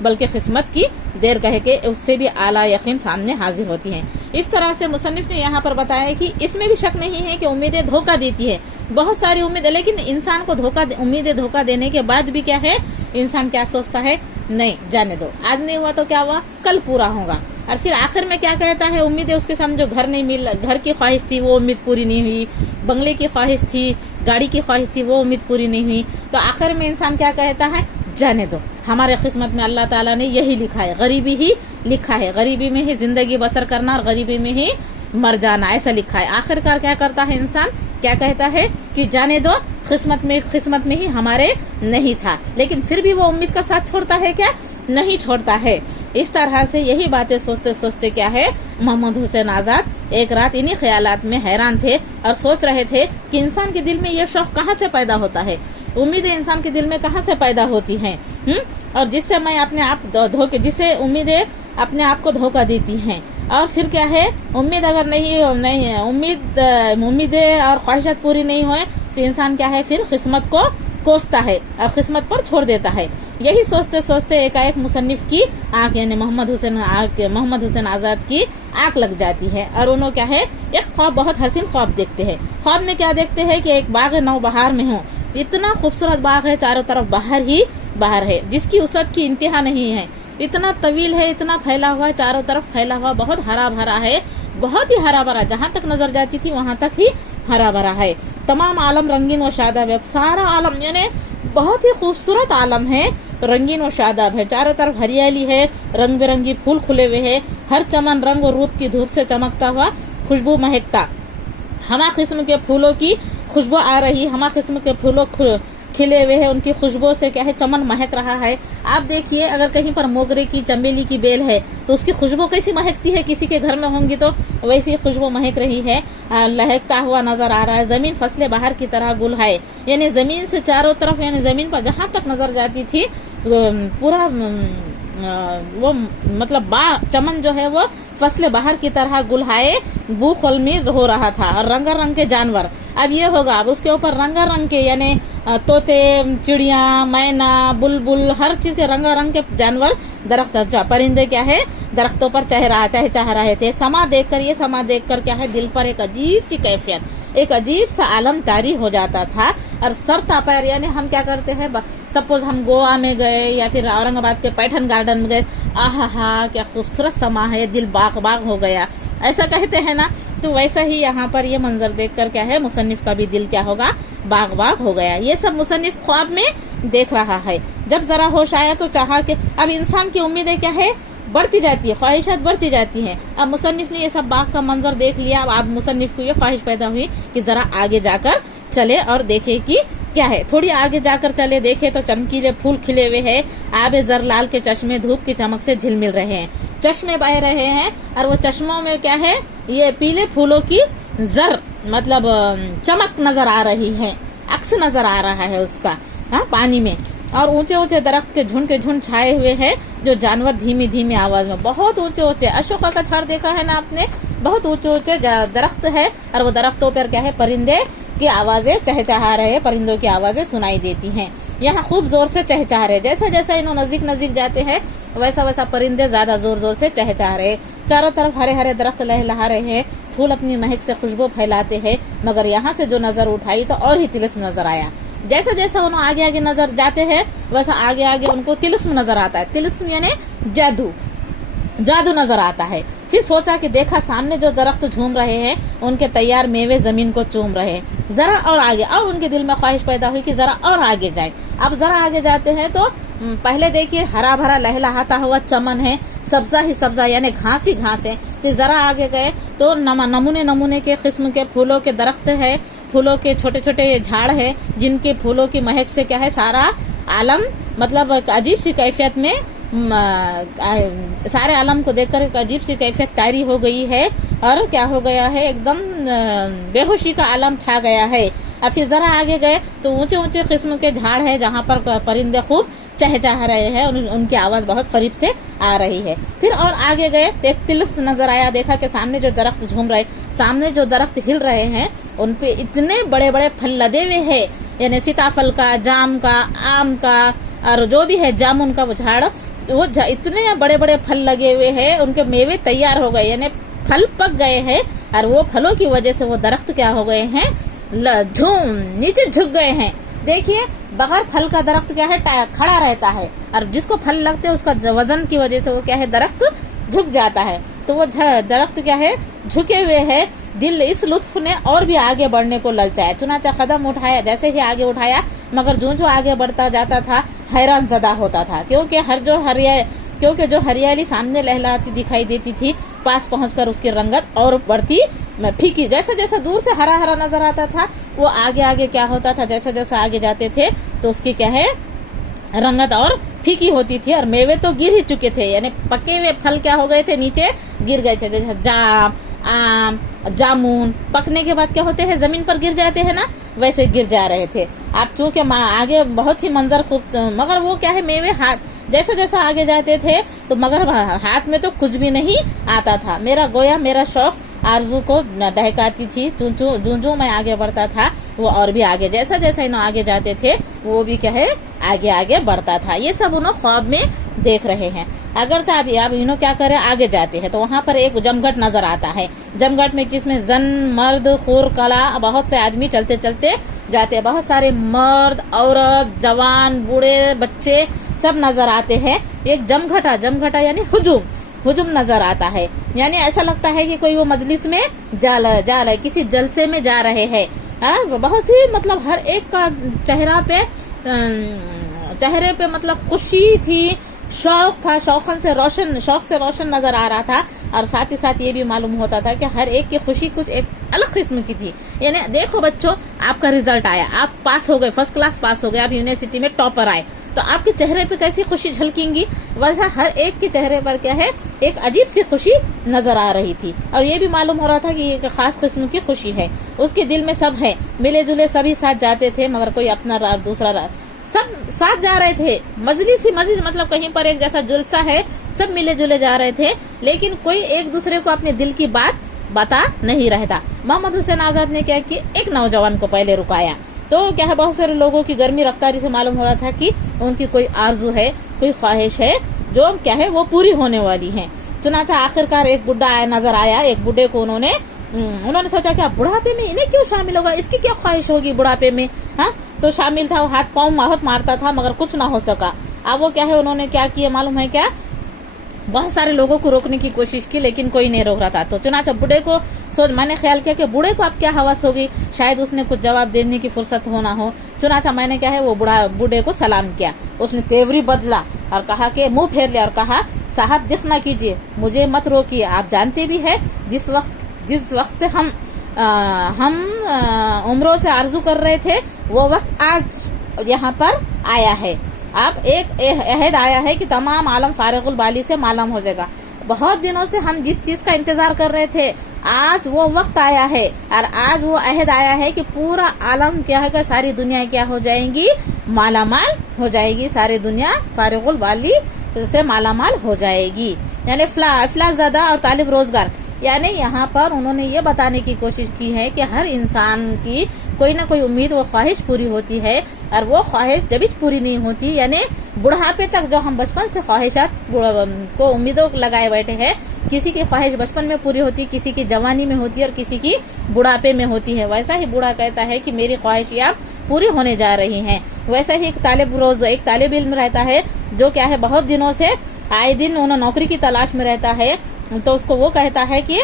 بلکہ قسمت کی دیر کہے کہ اس سے بھی اعلیٰ یقین سامنے حاضر ہوتی ہیں۔ اس طرح سے مصنف نے یہاں پر بتایا کہ اس میں بھی شک نہیں ہے کہ امیدیں دھوکہ دیتی ہے، بہت ساری امیدیں، لیکن انسان کو امیدیں دھوکہ دینے کے بعد بھی کیا ہے، انسان کیا سوچتا ہے، نہیں جانے دو، آج نہیں ہوا تو کیا ہوا، کل پورا ہوگا۔ اور پھر آخر میں کیا کہتا ہے، امیدیں اس کے سامنے، جو گھر کی خواہش تھی وہ امید پوری نہیں ہوئی، بنگلے کی خواہش تھی، گاڑی کی خواہش تھی، وہ امید پوری نہیں ہوئی، تو آخر میں انسان کیا کہتا ہے، جانے دو، ہمارے قسمت میں اللہ تعالیٰ نے یہی لکھا ہے، غریبی ہی لکھا ہے، غریبی میں ہی زندگی بسر کرنا اور غریبی میں ہی مر جانا، ایسا لکھا ہے۔ آخر کار کیا کرتا ہے انسان، کیا کہتا ہے کہ جانے دو، قسمت میں ہی ہمارے نہیں تھا، لیکن پھر بھی وہ امید کا ساتھ چھوڑتا ہے کیا، نہیں چھوڑتا ہے۔ اس طرح سے یہی باتیں سوچتے سوچتے کیا ہے، محمد حسین آزاد ایک رات انہی خیالات میں حیران تھے اور سوچ رہے تھے کہ انسان کے دل میں یہ شوق کہاں سے پیدا ہوتا ہے، امیدیں انسان کے دل میں کہاں سے پیدا ہوتی ہیں، اور جس سے میں اپنے آپ جسے امیدیں اپنے آپ کو دھوکہ دیتی ہیں، اور پھر کیا ہے، امید اگر نہیں امیدیں اور خواہشات پوری نہیں ہوئے تو انسان کیا ہے، پھر قسمت کو کوستا ہے اور قسمت پر چھوڑ دیتا ہے۔ یہی سوچتے سوچتے ایک مصنف کی آنکھ، یعنی محمد حسین آزاد کی آنکھ لگ جاتی ہے، اور انہوں کیا ہے، ایک خواب، بہت حسین خواب دیکھتے ہیں۔ خواب میں کیا دیکھتے ہیں کہ ایک باغ نو بہار میں ہوں، اتنا خوبصورت باغ ہے، چاروں طرف باہر ہی باہر ہے، جس کی وسعت کی انتہا نہیں ہے، اتنا طویل ہے، اتنا پھیلا ہوا ہے، چاروں طرف پھیلا ہوا، بہت ہرا بھرا ہے، بہت ہی ہرا بھرا، جہاں تک نظر جاتی تھی وہاں تک ہی ہرا بھرا ہے، تمام عالم رنگین و شاداب ہے، سارا عالم یعنی بہت ہی خوبصورت عالم ہے، رنگین و شاداب ہے، چاروں طرف ہریالی ہے، رنگ برنگی پھول کھلے ہوئے ہیں، ہر چمن رنگ اور روپ کی دھوپ سے چمکتا ہوا، خوشبو مہکتا، ہما قسم کے پھولوں کی خوشبو آ رہی، ہما قسم کے پھولوں کھلے ہوئے ہیں، ان کی خوشبو سے کیا ہے، چمن مہک رہا ہے۔ آپ دیکھیے اگر کہیں پر موگرے کی، چمیلی کی بیل ہے تو اس کی خوشبو کیسی مہکتی ہے، کسی کے گھر میں ہوں گی تو ویسی خوشبو مہک رہی ہے، لہکتا ہوا نظر آ رہا ہے۔ زمین فصل بہار کی طرح گل ہے، یعنی زمین سے چاروں طرف، یعنی زمین پر جہاں تک نظر جاتی تھی پورا وہ مطلب چمن جو ہے وہ فصل بہار کی طرح گلہائے بو خلمیر ہو رہا تھا، اور رنگا رنگ کے جانور، اب یہ ہوگا، اب اس کے اوپر رنگا رنگ کے، یعنی طوطے، چڑیاں، مینا، بلبل، ہر چیز کے رنگا رنگ کے جانور، درخت، پرندے کیا ہے، درختوں پر چہچہا رہے تھے۔ سما دیکھ کر کیا ہے، دل پر ایک عجیب سی کیفیت، ایک عجیب سا عالم طاری ہو جاتا تھا، اور سر تا پیر، یعنی ہم کیا کرتے ہیں، سپوز ہم گوا میں گئے یا پھر اورنگ آباد کے پیٹھن گارڈن میں گئے، آہا کیا خوبصورت سما ہے، دل باغ ہو گیا، ایسا کہتے ہیں نا، تو ویسا ہی یہاں پر یہ منظر دیکھ کر کیا ہے، مصنف کا بھی دل کیا ہوگا، باغ ہو گیا۔ یہ سب مصنف خواب میں دیکھ رہا ہے۔ جب ذرا ہوش آیا تو چاہا کہ اب انسان کی امیدیں کیا ہے، بڑھتی جاتی ہے، خواہشات بڑھتی جاتی ہیں۔ اب مصنف نے یہ سب باغ کا منظر دیکھ لیا، اب مصنف کو یہ خواہش پیدا ہوئی کہ ذرا آگے جا کر چلے اور دیکھے کہ کیا ہے۔ تھوڑی آگے جا کر چلے، دیکھے تو چمکیلے پھول کھلے ہوئے ہیں، آب زر لال کے چشمے دھوپ کی چمک سے جھلمل رہے ہیں، چشمے بہ رہے ہیں، اور وہ چشموں میں کیا ہے، یہ پیلے پھولوں کی زر مطلب چمک نظر آ رہی ہے، عکس نظر آ رہا ہے اس کا پانی میں، اور اونچے اونچے درخت کے جھنڈ چھائے ہوئے ہیں، جو جانور دھیمی دھیمی آواز میں، بہت اونچے اشوکا کا جھاڑ دیکھا ہے نا آپ نے، بہت اونچے درخت ہے، اور وہ درختوں پر کیا ہے، پرندے کی آوازیں چہچہا رہے، پرندوں کی آوازیں سنائی دیتی ہیں، یہاں خوب زور سے چہچہا رہے، جیسا جیسا انہوں نزدیک جاتے ہیں ویسا پرندے زیادہ زور سے چہچہا رہے، چاروں طرف ہرے درخت لہلہا رہے ہیں، پھول اپنی مہک سے خوشبو پھیلاتے ہیں، مگر یہاں سے جو نظر اٹھائی تو اور ہی طلسم نظر آیا، جیسا انہوں آگے نظر جاتے ہیں ویسا آگے ان کو طلسم نظر آتا ہے، طلسم یعنی جادو نظر آتا ہے۔ پھر سوچا کہ دیکھا سامنے جو درخت جھوم رہے ہیں، ان کے تیار میوے زمین کو چوم رہے ہیں، ذرا اور آگے، اور ان کے دل میں خواہش پیدا ہوئی کہ ذرا اور آگے جائے۔ اب ذرا آگے جاتے ہیں تو پہلے دیکھیے ہرا بھرا لہلہاتا ہوا چمن ہے، سبزہ ہی سبزہ یعنی گھاس ہی گھاس ہے، پھر ذرا آگے گئے تو نمونے کے قسم کے پھولوں کے درخت ہے، پھولوں کے چھوٹے جھاڑ ہے، جن کے پھولوں کی مہک سے کیا ہے، سارا عالم مطلب عجیب سی کیفیت میں، سارے عالم کو دیکھ کر ایک عجیب سی کیفیت طاری ہو گئی ہے، اور کیا ہو گیا ہے، ایک دم بے ہوشی کا عالم چھا گیا ہے۔ اب پھر ذرا آگے گئے تو اونچے قسم کے جھاڑ ہے، جہاں پر پرندے خوب چہچہا رہے ہیں، ان کی آواز بہت قریب سے آ رہی ہے۔ پھر اور آگے گئے تو ایک طلسم نظر آیا، دیکھا کہ سامنے جو درخت جھوم رہے، سامنے جو درخت ہل رہے ہیں، ان پہ اتنے بڑے پھل لدے ہوئے ہیں، یعنی سیتافل کا، جام کا، آم کا، اور جو بھی ہے جامن کا وہ جھاڑ وہ اتنے بڑے بڑے پھل لگے ہوئے ہیں, ان کے میوے تیار ہو گئے, یعنی پھل پک گئے ہیں, اور وہ پھلوں کی وجہ سے وہ درخت کیا ہو گئے ہیں, نیچے جھک گئے ہیں. دیکھیے بغیر پھل کا درخت کیا ہے, کھڑا رہتا ہے, اور جس کو پھل لگتے ہیں اس کا وزن کی وجہ سے وہ کیا ہے, درخت جھک جاتا ہے. تو وہ درخت کیا ہے, جھکے ہوئے ہے. دل اس لطف نے اور بھی آگے بڑھنے کو للچایا, چنانچہ قدم اٹھایا, جیسے ہی آگے اٹھایا مگر جو آگے بڑھتا جاتا تھا حیران زدہ ہوتا تھا, کیونکہ جو ہریالی سامنے لہلاتی دکھائی دیتی تھی, پاس پہنچ کر اس کی رنگت اور بڑھتی پھیکی. جیسا جیسا دور سے ہرا ہرا نظر آتا تھا, وہ آگے آگے کیا ہوتا تھا, جیسا جیسا آگے جاتے تھے تو اس کی کیا ہے, رنگت اور پھیکی ہوتی تھی. اور میوے تو گر ہی چکے تھے, یعنی پکے ہوئے پھل کیا ہو گئے تھے, نیچے گر گئے تھے. جیسے جام, آم, جامون پکنے کے بعد کیا ہوتے ہیں, زمین پر گر جاتے ہیں نا, ویسے گر جا رہے تھے. آپ چونکہ آگے بہت ہی منظر خوب, مگر وہ کیا ہے, میوے ہاتھ جیسا جیسا آگے جاتے تھے تو مگر ہاتھ میں تو کچھ بھی نہیں آتا تھا. میرا شوق آرزو کو ڈہکاتی تھی. جو میں آگے بڑھتا تھا وہ اور بھی آگے, جیسا جیسا انہوں آگے جاتے تھے وہ بھی کیا ہے, آگے آگے بڑھتا تھا. یہ سب انہوں خواب میں دیکھ رہے ہیں. اگرچہ اب انہوں کیا کرے, آگے جاتے ہیں تو وہاں پر ایک جمگھٹ نظر آتا ہے. جمگھٹ میں جس میں زن, مرد, خور, کلا, بہت سے آدمی چلتے چلتے جاتے ہیں. بہت سارے مرد, عورت, جوان, بوڑھے, بچے سب نظر آتے ہیں. ایک جمگھٹا یعنی ہجوم نظر آتا ہے. یعنی ایسا لگتا ہے کہ کوئی وہ مجلس میں جا رہا ہے, کسی جلسے میں جا رہے ہیں. بہت ہی مطلب ہر ایک کا چہرے پہ مطلب خوشی تھی, شوق تھا, شوق سے روشن نظر آ رہا تھا. اور ساتھ ہی ساتھ یہ بھی معلوم ہوتا تھا کہ ہر ایک کی خوشی کچھ ایک الگ قسم کی تھی. یعنی دیکھو بچوں, آپ کا ریزلٹ آیا, آپ پاس ہو گئے, فرسٹ کلاس پاس ہو گئے, آپ یونیورسٹی میں ٹاپر آئے, تو آپ کے چہرے پہ کیسی خوشی جھلکیں گی, ویسا ہر ایک کے چہرے پر کیا ہے, ایک عجیب سی خوشی نظر آ رہی تھی. اور یہ بھی معلوم ہو رہا تھا کہ یہ ایک خاص قسم کی خوشی ہے. اس کے دل میں سب ہے, ملے جلے سبھی ساتھ جاتے تھے, مگر کوئی اپنا دوسرا سب ساتھ جا رہے تھے. مجلس مطلب کہیں پر ایک جیسا جلسہ ہے, سب ملے جلے جا رہے تھے, لیکن کوئی ایک دوسرے کو اپنے دل کی بات بتا نہیں رہتا. محمد حسین آزاد نے کیا کہ ایک نوجوان کو پہلے رکایا, تو کیا ہے, بہت سارے لوگوں کی گرمی رفتاری سے معلوم ہو رہا تھا کہ ان کی کوئی آرزو ہے, کوئی خواہش ہے جو کیا ہے وہ پوری ہونے والی ہے. چنانچہ آخرکار ایک بڈھا نظر آیا. ایک بڈھے کو انہوں نے سوچا کہ بڑھاپے میں انہیں کیوں شامل ہوگا, اس کی کیا خواہش ہوگی بڑھاپے میں. ہاں, تو شامل تھا, وہ ہاتھ پاؤں بہت مارتا تھا مگر کچھ نہ ہو سکا. اب وہ کیا ہے, انہوں نے کیا کیا معلوم ہے کیا, بہت سارے لوگوں کو روکنے کی کوشش کی لیکن کوئی نہیں روک رہا تھا. تو چنانچہ بوڑھے کو میں نے خیال کیا کہ بوڑھے کو اب کیا حوث ہوگی, شاید اس نے کچھ جواب دینے کی فرصت ہونا ہو. چنانچہ میں نے کیا ہے وہ بوڑھے کو سلام کیا. اس نے تیوری بدلا اور کہا کہ منہ پھیر لیا اور کہا, صاحب دکھ نہ کیجیے, مجھے مت روکیے. آپ جانتے بھی ہے جس وقت سے ہم عمروں سے آرزو کر رہے تھے وہ وقت آج یہاں پر آیا ہے. اب ایک عہد آیا ہے کہ تمام عالم فارغ البالی سے معلوم ہو جائے گا. بہت دنوں سے ہم جس چیز کا انتظار کر رہے تھے, آج وہ وقت آیا ہے, اور آج وہ عہد آیا ہے کہ پورا عالم کیا ہے کہ ساری دنیا کیا ہو جائیں گی, مالا مال ہو جائے گی. ساری دنیا فارغ البالی سے مالا مال ہو جائے گی. یعنی افلاح زدہ اور طالب روزگار, یعنی یہاں پر انہوں نے یہ بتانے کی کوشش کی ہے کہ ہر انسان کی کوئی نہ کوئی امید و خواہش پوری ہوتی ہے, اور وہ خواہش جب پوری نہیں ہوتی, یعنی بڑھاپے تک جو ہم بچپن سے خواہشات کو امیدوں لگائے بیٹھے ہیں, کسی کی خواہش بچپن میں پوری ہوتی, کسی کی جوانی میں ہوتی ہے اور کسی کی بڑھاپے میں ہوتی ہے. ویسا ہی بوڑھا کہتا ہے کہ میری خواہشیں پوری ہونے جا رہی ہیں. ویسا ہی ایک طالب علم رہتا ہے جو کیا ہے بہت دنوں سے آئے دن انہوں نوکری کی تلاش میں رہتا ہے, تو اس کو وہ کہتا ہے کہ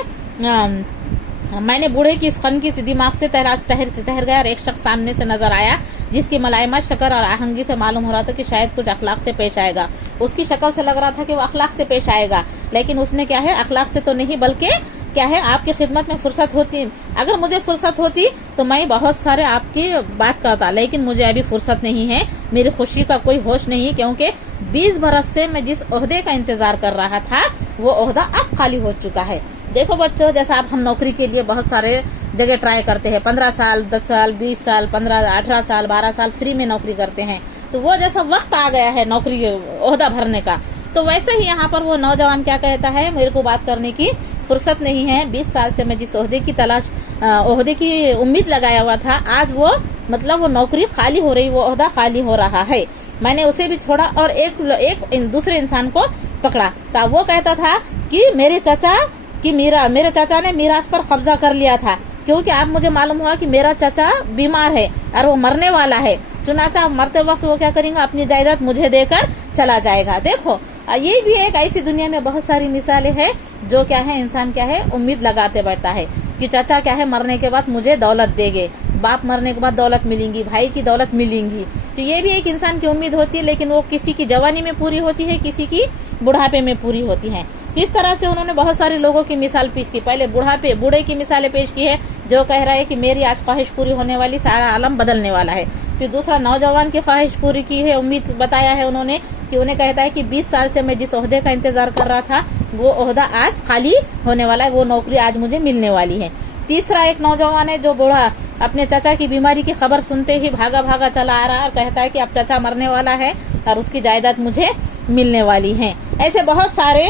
میں نے بوڑھے کی اس خن کی دماغ سے ٹہر گیا, اور ایک شخص سامنے سے نظر آیا جس کی ملائمت, شکر اور آہنگی سے معلوم ہو رہا تھا کہ شاید کچھ اخلاق سے پیش آئے گا. اس کی شکل سے لگ رہا تھا کہ وہ اخلاق سے پیش آئے گا, لیکن اس نے کیا ہے اخلاق سے تو نہیں بلکہ کیا ہے آپ کی خدمت میں فرصت ہوتی, اگر مجھے فرصت ہوتی تو میں بہت سارے آپ کی بات کرتا, لیکن مجھے ابھی فرصت نہیں ہے, میری خوشی کا کوئی ہوش نہیں, کیونکہ 20 برس سے میں جس عہدے کا انتظار کر رہا تھا وہ عہدہ اب خالی ہو چکا ہے. دیکھو بچوں, جیسا اب ہم نوکری کے لیے بہت سارے جگہ ٹرائی کرتے ہیں, 15 سال 10 سال 20 سال 18 سال 12 سال فری میں نوکری کرتے ہیں, تو وہ جیسا وقت آ گیا ہے نوکری عہدہ بھرنے کا, تو ویسے ہی یہاں پر وہ نوجوان کیا کہتا ہے, میرے کو بات کرنے کی فرصت نہیں ہے, 20 سال سے میں جس عہدے کی امید لگایا ہوا تھا, آج وہ مطلب وہ نوکری خالی ہو رہی, وہ عہدہ خالی ہو رہا ہے. میں نے اسے بھی چھوڑا اور ایک دوسرے انسان کو پکڑا. تو وہ کہتا تھا کہ میرے چچا نے میراث پر قبضہ کر لیا تھا، کیونکہ اب مجھے معلوم ہوا کہ میرا چچا بیمار ہے اور وہ مرنے والا ہے، چنانچہ مرتے وقت وہ کیا کریں گا، اپنی جائیداد مجھے دے کر چلا جائے گا. دیکھو یہ بھی ایک ایسی دنیا میں بہت ساری مثالیں ہیں جو کیا ہے انسان کیا ہے امید لگاتے بیٹھتا ہے کہ چچا کیا ہے مرنے کے بعد مجھے دولت دے گے، باپ مرنے کے بعد دولت ملیں گی، بھائی کی دولت ملیں گی. تو یہ بھی ایک انسان کی امید ہوتی ہے، لیکن وہ کسی کی جوانی میں پوری ہوتی ہے، کسی کی بڑھاپے میں پوری ہوتی ہے. اس طرح سے انہوں نے بہت سارے لوگوں کی مثال پیش کی. پہلے بوڑھے کی مثالیں پیش کی ہے جو کہہ رہا ہے کہ میری آج خواہش پوری ہونے والی، سارا عالم بدلنے والا ہے. پھر دوسرا نوجوان کی خواہش پوری کی ہے، امید بتایا ہے انہوں نے کہ انہیں کہتا ہے کہ 20 سال سے میں جس عہدے کا انتظار کر رہا تھا وہ عہدہ آج خالی ہونے والا ہے، وہ نوکری آج مجھے ملنے والی ہے. تیسرا ایک نوجوان ہے جو بوڑھا اپنے چچا کی بیماری کی خبر سنتے ہی بھاگا چلا آ رہا ہے اور کہتا ہے کہ اب چچا مرنے والا ہے اور اس کی جائیداد مجھے ملنے والی ہے. ایسے بہت سارے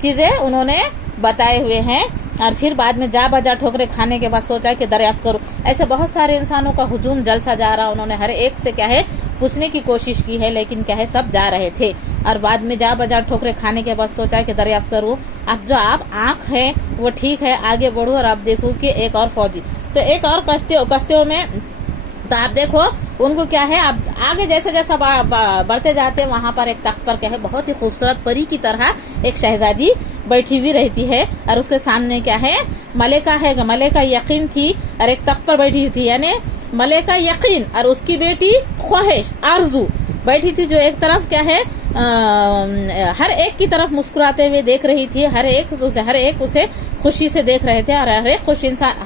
چیزیں انہوں نے بتائے ہوئے ہیں. اور پھر بعد میں جا بجا ٹھوکرے کھانے کے بعد سوچا کہ دریافت کروں. ایسے بہت سارے انسانوں کا ہجوم جلسہ جا رہا، انہوں نے ہر ایک سے کیا ہے پوچھنے کی کوشش کی ہے، لیکن کیا ہے سب جا رہے تھے. اور بعد میں جا بجا ٹھوکرے کھانے کے بعد سوچا کہ دریافت کروں. اب جو آپ آنکھ ہے وہ ٹھیک ہے، آگے بڑھو اور اب دیکھو کہ ایک اور فوجی، تو ایک اور کشتیوں میں، تو آپ دیکھو ان کو کیا ہے، اب آگے جیسے جیسا بڑھتے جاتے وہاں پر ایک تخت پر کیا ہے بہت ہی خوبصورت پری کی طرح ایک شہزادی بیٹھی ہوئی رہتی ہے اور اس کے سامنے کیا ہے ملکہ یقین تھی اور ایک تخت پر بیٹھی تھی، یعنی ملکہ یقین اور اس کی بیٹی خواہش آرزو بیٹھی تھی، جو ایک طرف کیا ہے ہر ایک کی طرف مسکراتے ہوئے دیکھ رہی تھی، ہر ایک اسے خوشی سے دیکھ رہے تھے اور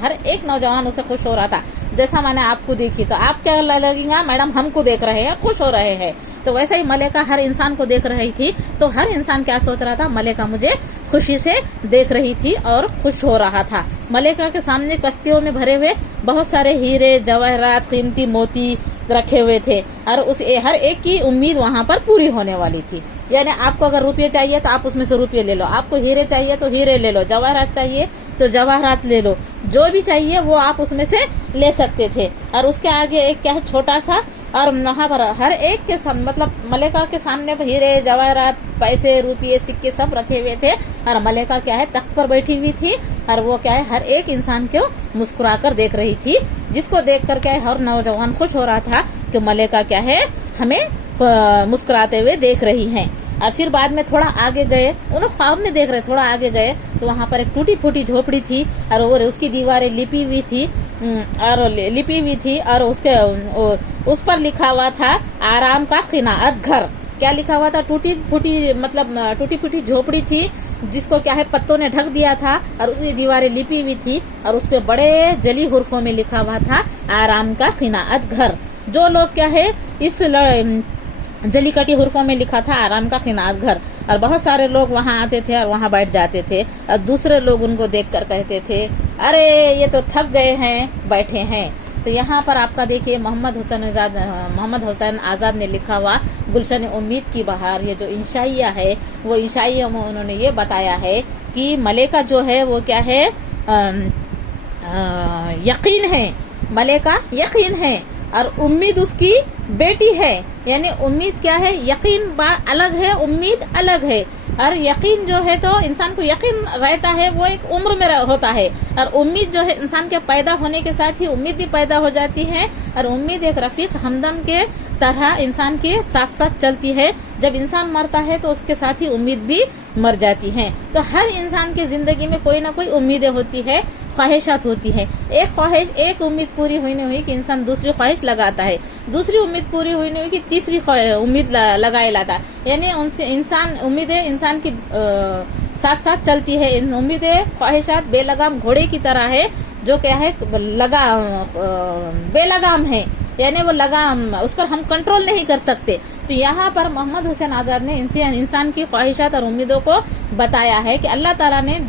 ہر ایک نوجوان اسے خوش ہو رہا تھا. جیسا میں نے آپ کو دیکھی تو آپ کیا لگے گا، میڈم ہم کو دیکھ رہے ہیں خوش ہو رہے ہیں. تو ویسا ہی ملکہ ہر انسان کو دیکھ رہی تھی، تو ہر انسان کیا سوچ رہا تھا، ملکہ مجھے خوشی سے دیکھ رہی تھی اور خوش ہو رہا تھا. ملکہ کے سامنے کشتیوں میں بھرے ہوئے بہت سارے ہیرے جواہرات قیمتی موتی رکھے ہوئے تھے اور ہر ایک کی امید وہاں پر پوری ہونے والی تھی. یعنی آپ کو اگر روپیے چاہیے تو آپ اس میں سے روپیے لے لو، آپ کو ہیرے چاہیے تو ہیرے لے لو، جواہرات چاہیے تو جواہرات لے لو، جو بھی چاہیے وہ آپ اس میں سے لے سکتے تھے. اور اس کے آگے ایک کیا ہے چھوٹا سا، اور وہاں پر ہر ایک کے مطلب ملکہ کے سامنے ہیرے جواہرات پیسے روپیے سکے سب رکھے ہوئے تھے اور ملکہ کیا ہے تخت پر بیٹھی ہوئی تھی اور وہ کیا ہے ہر ایک انسان کو مسکرا کر دیکھ رہی تھی، جس کو دیکھ کر کیا ہے ہر نوجوان خوش ہو رہا تھا کہ ملکہ کیا ہے ہمیں مسکراتے ہوئے دیکھ رہی ہیں. اور پھر بعد میں تھوڑا آگے گئے، انہوں خواب میں دیکھ رہے، تھوڑا آگے گئے تو وہاں پر ایک ٹوٹی پھوٹی جھوپڑی تھی اور اس کی دیواریں لپی ہوئی تھی اور اس پر لکھا ہوا تھا آرام کا قناعت گھر. کیا لکھا ہوا تھا، ٹوٹی پھوٹی جھوپڑی تھی جس کو کیا ہے پتوں نے ڈھک دیا تھا اور اس کی دیواریں لپی ہوئی تھی اور اس پہ بڑے جلی حروفوں میں لکھا ہوا تھا آرام کا قناعت گھر. جو لوگ کیا ہے اس جلی کٹی حروفوں میں لکھا تھا آرام کا قناعت گھر، اور بہت سارے لوگ وہاں آتے تھے اور وہاں بیٹھ جاتے تھے اور دوسرے لوگ ان کو دیکھ کر کہتے تھے ارے یہ تو تھک گئے ہیں بیٹھے ہیں. تو یہاں پر آپ کا دیکھیے محمد حسین آزاد نے لکھا ہوا گلشن امید کی بہار، یہ جو انشائیہ ہے وہ انشائیہ میں انہوں نے یہ بتایا ہے کہ ملکہ جو ہے وہ کیا ہے یقین ہے، ملکہ یقین ہے اور امید اس کی بیٹی ہے. یعنی امید کیا ہے، یقین الگ ہے، امید الگ ہے. اور یقین جو ہے تو انسان کو یقین رہتا ہے وہ ایک عمر میں ہوتا ہے، اور امید جو ہے انسان کے پیدا ہونے کے ساتھ ہی امید بھی پیدا ہو جاتی ہے، اور امید ایک رفیق ہمدم کے طرح انسان کے ساتھ ساتھ چلتی ہے. جب انسان مرتا ہے تو اس کے ساتھ ہی امید بھی مر جاتی ہے. تو ہر انسان کی زندگی میں کوئی نہ کوئی امیدیں ہوتی ہے، خواہشات ہوتی ہے. ایک امید پوری ہوئی نہیں ہوئی کہ انسان دوسری خواہش لگاتا ہے، دوسری امید پوری ہوئی نہیں ہوئی کہ تیسری امید لگائے لاتا ہے. یعنی امیدیں انسان کی ساتھ ساتھ چلتی ہے. امیدیں خواہشات بے لگام گھوڑے کی طرح ہے جو کیا ہے بے لگام ہے، یعنی وہ لگام اس پر ہم کنٹرول نہیں کر سکتے. تو یہاں پر محمد حسین آزاد نے انسان کی خواہشات اور امیدوں کو بتایا ہے کہ اللہ تعالیٰ نے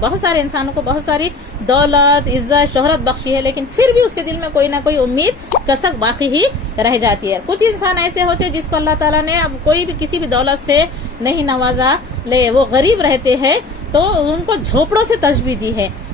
بہت سارے انسانوں کو بہت ساری دولت عزت شہرت بخشی ہے، لیکن پھر بھی اس کے دل میں کوئی نہ کوئی امید کسک باقی ہی رہ جاتی ہے. کچھ انسان ایسے ہوتے ہیں جس کو اللہ تعالیٰ نے اب کوئی بھی کسی بھی دولت سے نہیں نوازا، وہ غریب رہتے ہیں تو ان کو جھوپڑوں سے تشبیہ دی ہے